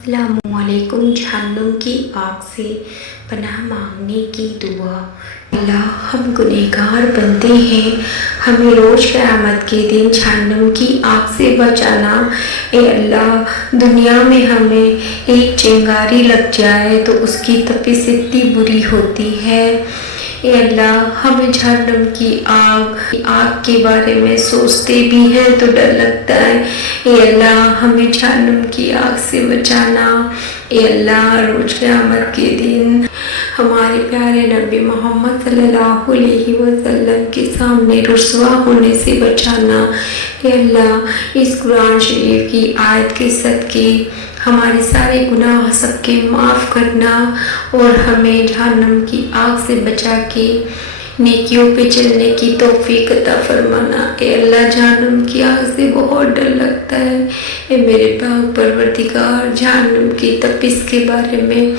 अस्सलामुअलैकुम। जहन्नुम की आग से पनाह मांगने की दुआ। अल्लाह, हम गुनहगार बंदे हैं, हमें रोज़ क़यामत के दिन जहन्नुम की आग से बचाना। ए अल्लाह, दुनिया में हमें एक चिंगारी लग जाए तो उसकी तपिश इतनी बुरी होती है। ए अल्लाह, हमें जहन्नुम की आग के बारे में सोचते भी हैं तो डर लगता है। ए अल्लाह, हमें जहन्नुम की आग से बचाना। ए अल्लाह, रोज़ क़यामत के दिन हमारे प्यारे नबी मोहम्मद सल्लल्लाहु अलैहि वसल्लम के सामने रुस्वा होने से बचाना। ए अल्लाह, इस कुरान शरीफ की आयत के सदके हमारे सारे गुनाह सबके माफ़ करना और हमें जहन्नुम की आग से बचा के नेकियों पे चलने की तौफीक अता फरमाना। ए अल्लाह, जहन्नुम की आग से बहुत डर लगता है। ए मेरे पाक परवरदिगार, जहन्नुम की तपिश के बारे में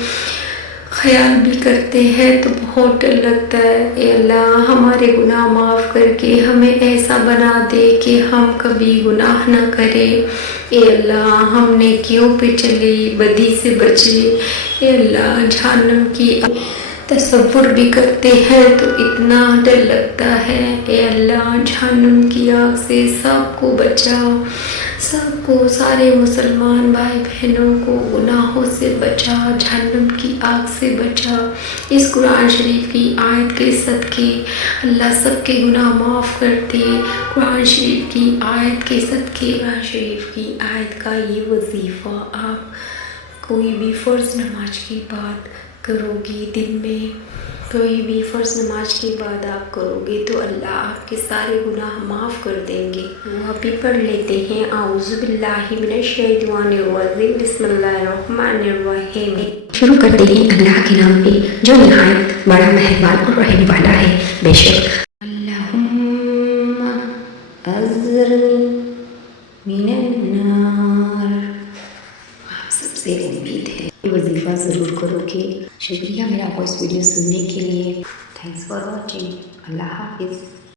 ख्याल भी करते हैं तो बहुत डर लगता है। ए अल्लाह, हमारे गुनाह माफ़ करके हमें ऐसा बना दे कि हम कभी गुनाह ना करें। ए अल्लाह, हम नेकियों पे चले, बदी से बचे। ए अल्लाह, जहन्नुम की तसव्वुर भी करते हैं तो इतना डर लगता है। ए अल्लाह, जहन्नुम की आग से सबको बचा, सबको, सारे मुसलमान भाई बहनों को गुनाहों से बचा, जहन्नुम की आग से बचा। इस कुरान शरीफ की आयत के सदके अल्लाह सबके गुनाह माफ़ कर दे। कुरान शरीफ की आयत के सदके, कुरान शरीफ की आयत का ये वजीफ़ा आप कोई भी फ़र्ज़ नमाज की बात करोगे, दिन में कोई भी फ़र्ज़ नमाज के बाद आप करोगे तो अल्लाह आपके सारे गुनाह माफ़ कर देंगे। वो अभी पढ़ लेते हैं। आऊज़ु बिल्लाहि मिनश शैतानिर रजीम, बिस्मिल्लाहिर्रहमानिर्रहीम। शुरू करते हैं अल्लाह के नाम पे जो निहायत बड़ा मेहरबान और रहम वाला है। बेशक अल्लाहुम्मा अज़्रिनी मिनन्नार। आप सबसे उम्मीद है ये वजीफ़ा ज़रूर करोगे। शुक्रिया मेरा आपको इस वीडियो सुनने के लिए। Thanks for watching. अल्लाह हाफिज़।